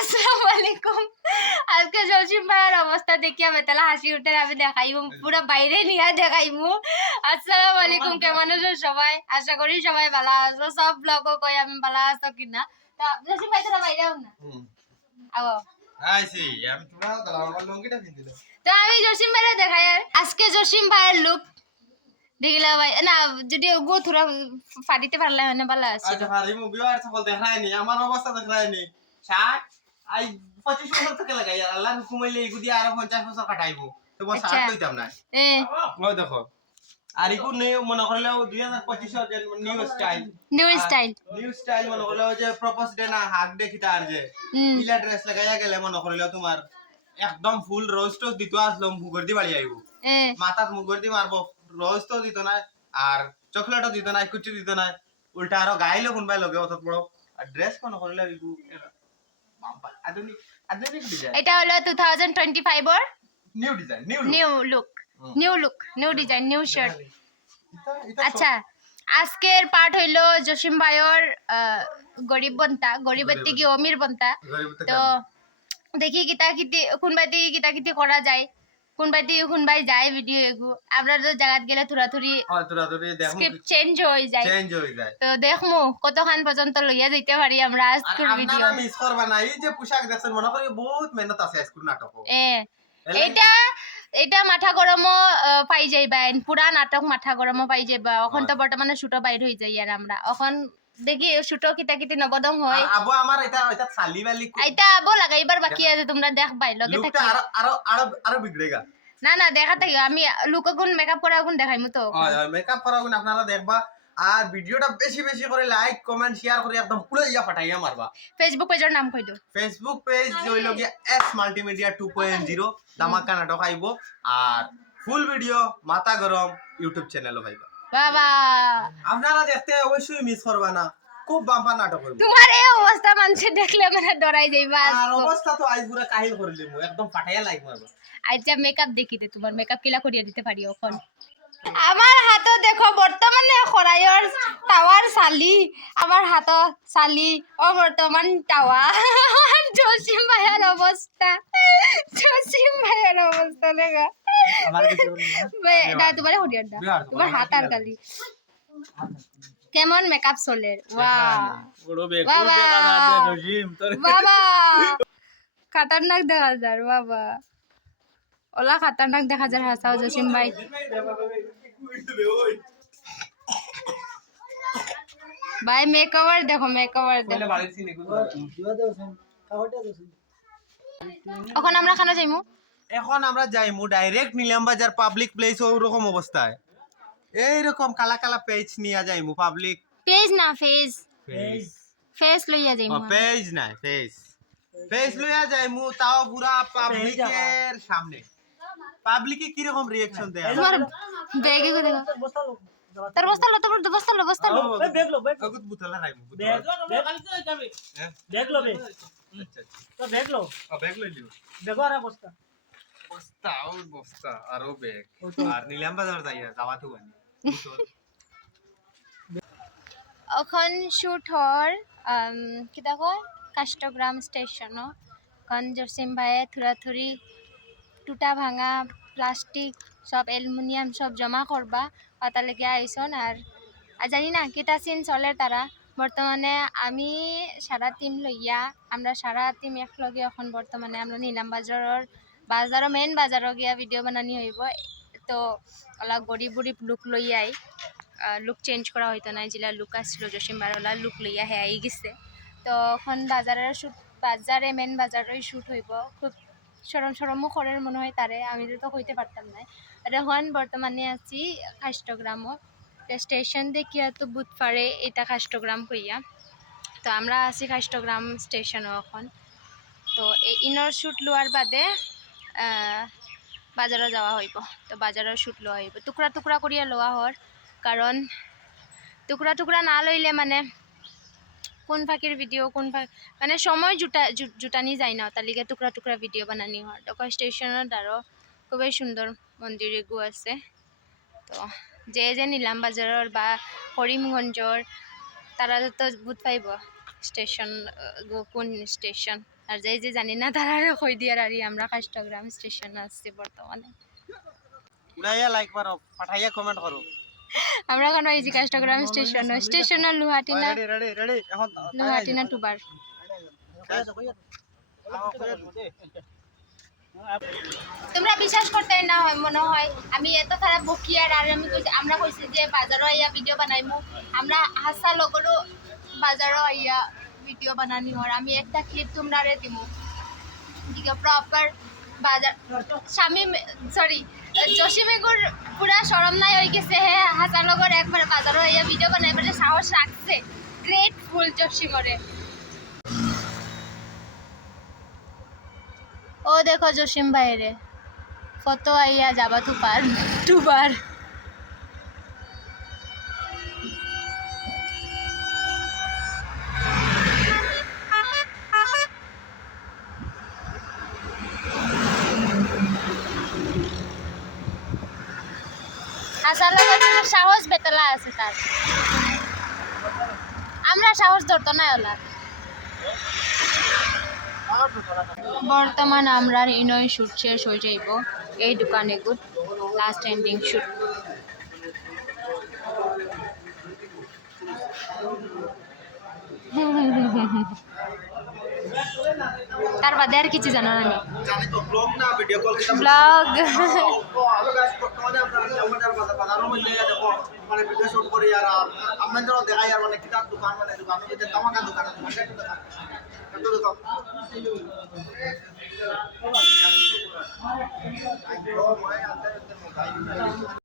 আসসালামু আলাইকুম। আজকে জসিম ভাইয়ের অবস্থা দেখিয়া বেতালা হাসি উঠে আমি দেখাইবো, পুরো বাইরে নিয়ে দেখাইবো। আসসালামু আলাইকুম, কেমন আছো সবাই? আশা করি সবাই ভালো আছো। সব ব্লগও কই আমি ভালো আছো কিনা। তা জসিম ভাই তোরা বাইরে আও না। আও আইছি আমি তোরা দাঁড়া আমার লঙ্গিটা কিনতে দিল। তো আমি জসিম ভাইয়ের দেখাই। আর আজকে জসিম ভাইয়ের লুক দেখিলা ভাই না, যদি গো থোড়া ফাটিতে পারলে হয় না ভালো আছে। আচ্ছা ভাই মুভিও আর সকল দেখায়নি আমার অবস্থা দেখায়নি 60 আই 25 বছর থেকে লাগাই আল্লাহ হুকুমাইলে এগুদি আর 50 বছর কাটাইবো তো বস আর কইতাম না এ ওই দেখো আর ইকু নেই মনে করলেও 2025 এর নিউ স্টাইল মনে করলেও যে প্রপোজ ডে না হাক ডে কিটা আর যে ইলা ড্রেস লাগাইয়া গেলে মনে করলেও তোমার একদম ফুল রোস্ট দিত আসলো মুগর দি বাড়ি আইবো মাথাত মুগর দি মারবো রোস্ট দিত না আর চকলেটও দিত না কিছু দিত না উল্টা আরো গাইলো কোনবাই লগে অত বড় আর ড্রেস কোন করলে ইগু আধুনিক আধুনিক ডিজাইন এটা হলো 2025 এর new design new look new design new shirt. আচ্ছা আজকের পার্ট হইলো জসিম ভাইয়ের গরিব বন্তা, গরিবের থেকে অমির বন্তা। তো দেখি কিতা কিতি কোনবাই থেকে কিতা কিতি করা যায়, কোনবাই থেকে কোনবাই যায় ভিডিও এগু আমরা তো জায়গাত গেলে থুরাথুরি স্ক্রিপ্ট চেঞ্জ হয়ে যায়। তো দেখমু কতখান পর্যন্ত লইয়া যাইতে পারি আমরা আজকের ভিডিও। আপনারা মিস করবা না, এই যে পোশাক দেখছেন মনে করি বহুত মেহনত আছে আজকের নাটক। এটা মাথা গরমও পাই যাইবা, পুরা নাটক মাথা গরমও পাই যাইবা। এখন তো বর্তমানে শুটো বাইর হয়ে যাই আর আমরা এখন দেখি শুটো কিতা কিতি নবদং হয়। আবো আমার এটা সালি বালি এটা আবো লাগাইবার বাকি আছে, তোমরা দেখবাই লগে থাকি। লুকটা আরো বিগড়েগা। না দেখা থাকি আমি লুকগুন মেকআপ করা গুণ দেখাইমু তো। মেকআপ করা গুণ আপনারা দেখবা আর ভিডিওটা বেশি বেশি করে লাইক কমেন্ট শেয়ার করে একদম পুরো ইয়া ফাটাইয়া মারবা। ফেসবুক পেজের নাম কই দিও। ফেসবুক পেজ হইল গিয়া এস মাল্টিমিডিয়া 2.0 ধামাকা নাটক আইবো আর ফুল ভিডিও মাথা গরম ইউটিউব চ্যানেলও পাইবা। বাবা আপনারা দেখতে অবশ্যই মিস করবা না, খুব বাম্পার নাটক হইবো। তোমার এই অবস্থা মানুষ দেখলে মানে ডরাই যাইবা। আর অবস্থা তো আজ পুরা কাহিল করে দিমু, একদম ফাটাইয়া লাইক মারবা। আচ্ছা মেকআপ দেখিতে তোমার মেকআপ কিলা করিয়া দিতে পারি এখন। আমার হাতও দেখো বর্তমানে খরাইর টাওয়ার চালি, আমার হাতও চালি ও বর্তমান টাওয়া। জসিম ভাইয়ের অবস্থা, জসিম ভাইয়ের অবস্থা দেখা না তোমার হরিয়ার দা তোমার হাত আর গালি কেমন মেকআপ চলে। বাবা খাতারনাক দেখা যায়, বাবা ওলা খাতারনাক দেখা যায় হাসাও জসিম ভাই। ভাই মেকওভার দেখো এখন আমরা খানা যাইমু। এখন আমরা যাইমু ডাইরেক্ট নিলাম বাজার পাবলিক প্লেস ওরকম অবস্থায় এইরকম কালা কালা পেজ নিয়ে যাইমু। পাবলিক পেজ না ফেস লইয়া যাইমু। পেজ না ফেস লইয়া যাইমু, তাও পুরা পাবলিকের সামনে। পাবলিকে কি রকম রিঅ্যাকশন দেয় তোমার ব্যাগে কো দেখো তোর বস্তা লো অগুত বুতলা রাইমু ব্যাগ লো ব্যাগ লই লিও দেখো আর বস্তা বস্তা আর ব্যাগ আর নিলাম বাজার যাওয়া তো বানি এখন শুট হর কি দেখো কাষ্টগ্রাম স্টেশন। এখন জসিম ভাইয়ে থুরাথুরি টুটা ভাঙা প্লাস্টিক সব অ্যালুমিনিয়াম সব জমা করবা পাতা লেগে আইসন। আর জানি না কিতা সিন চলে তারা বর্তমানে আমি সারা টিম লইয়া আমরা সারা টিম একলগে এখন বর্তমানে আমরা নিলাম বাজারও মেইন বাজারও গিয়া ভিডিও বানানি হইব। তো ওলা গরিব লুক লইয়াই লুক চেঞ্জ করা হইতো না, যেটা লুক আসছিল জসিম ভাইয়ের ওলা লুক লইয়া হে আই গেছে। তো এখন বাজারে মেন বাজারেই শ্যুট হইব। খুব সরমও করার মনে হয় তারে, আমি তো হইতে পারতাম না। আর এখন বর্তমানে আছি কাষ্টগ্রামও স্টেশন দেখিয়া তো বুধ পারে এটা কাষ্টগ্রাম কইয়া। তো আমরা আছি কাষ্টগ্রাম স্টেশনও এখন। তো এই ইনর শ্যুট লোৱাৰ বাদে বাজারও যাওয়া হইব। তো বাজারের শ্যুট লওয়া হইব টুকরা করিয়া লওয়া হর, কারণ টুকরা না লইলে মানে কোন ফাঁকির ভিডিও মানে সময় জুটানি যায় না, তার লিগে টুকরা ভিডিও বানানি হয়। তখন স্টেশনের দ্বারা খুবই সুন্দর মন্দির এগু আছে। তো যে নিলাম বাজারের বা করিমগঞ্জর তারা তো বুঝ পাইব স্টেশন কোন স্টেশন আর যাই যে জানি না তারা কই দিয়ার আর আমরা কাষ্টগ্রাম স্টেশনে আসছি বর্তমানে। উড়াইয়া লাইক মারো, পাঠাইয়া কমেন্ট করো। আমরা কোন এই যে কাষ্টগ্রাম স্টেশনের লোহাটিনা রেডি রেডি রেডি এখন লোহাটিনা টুবার। তোমরা বিশ্বাস করতে না হয় মনে হয় আমি এত খারাপ বকি আর আমি কইছি আমরা কইছি যে বাজারও আইয়া ভিডিও বানাইমু, আমরা হাসা লগরও বাজারও আইয়া ভিডিও বানানি হর আমি একটা ক্লিপ তোমরারে দিমু দিকে প্রপার বাজার স্বামী সরি জসিমেগুর পুরা শরম নাই হয়ে গেছে হে হাসা লগর একবার বাজারও আইয়া ভিডিও বানাইবারে সাহস রাখছে। গ্রেটফুল জসিমরে। ও দেখো জসিম ভাইরে কত আইয়া যাবা দুবার আসার লগর সাহস বেতলা আছে তার, আমরা সাহস ধরতো না ওলা। বর্তমান আমরা ইনয় শুট শেষ হয়ে যাইব এই দোকানে গুড লাস্ট এন্ডিং শুট। তার বাদে আর কিছু জানো না জানি তো ব্লগ না ভিডিও কল কিতা ব্লগ। হ্যালো গাইস বর্তমানে আমরা আমাদের বাজারের মধ্যে দেখো মানে ভিডিও শুট করি আর আপনাদের দেখাই আর মানে কিতাব দোকান মানে দোকানের মধ্যে তামাকা দোকান আছে মানে দোকান